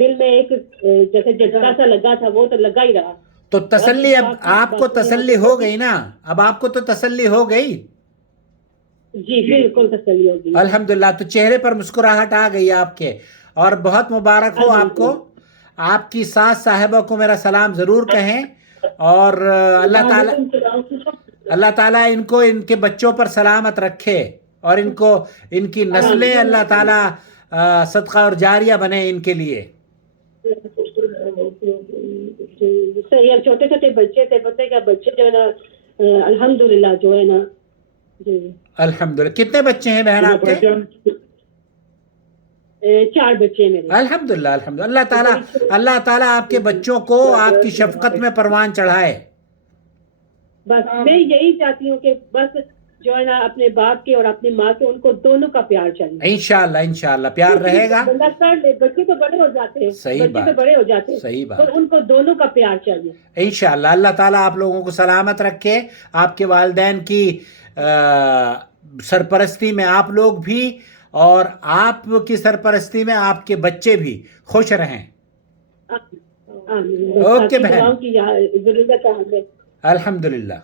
دل میں ایک جیسے جھٹکا سا لگا تھا وہ تو لگا ہی رہا. تو تسلی اب آپ کو تسلی ہو گئی نا؟ اب آپ کو تو تسلی ہو گئی. جی بالکل تسلی ہوگی. الحمدللہ. تو چہرے پر مسکراہٹ آ گئی آپ کے، اور بہت مبارک ہو آپ کو. آپ کی ساس صاحبہ کو میرا سلام ضرور کہیں، اور اللہ تعالیٰ ان کو ان کے بچوں پر سلامت رکھے، اور ان کو ان کی نسلیں اللہ تعالیٰ صدقہ اور جاریہ بنے ان کے لیے. صحیح ہے. چھوٹے چھوٹے بچے تھے، پتہ ہے کیا بچے جو ہے نا الحمدللہ جو ہے نا. جی الحمدللہ. کتنے بچے ہیں بہن آپ کے؟ 4 بچے میرے. الحمدللہ الحمدللہ. اللہ تعالیٰ آپ کے بچوں کو آپ کی شفقت میں پروان چڑھائے. بس میں یہی چاہتی ہوں کہ بس جو ہے نا اپنے باپ کے اور اپنی ماں کے ان کو دونوں کا پیار چاہیے. انشاءاللہ انشاءاللہ پیار رہے گا. بندہ کر لے، بچے تو بڑے ہو جاتے ہیں، صحیح بچے تو بات، بڑے ہو جاتے ہیں، صحیح بات. پر ان کو دونوں کا پیار چاہیے. انشاءاللہ اللہ تعالیٰ آپ لوگوں کو سلامت رکھے. آپ کے والدین کی سرپرستی میں آپ لوگ بھی، اور آپ کی سرپرستی میں آپ کے بچے بھی خوش رہیں. اوکے بہن. دعاؤں کی ضرورت ہے ہمیں. الحمدللہ.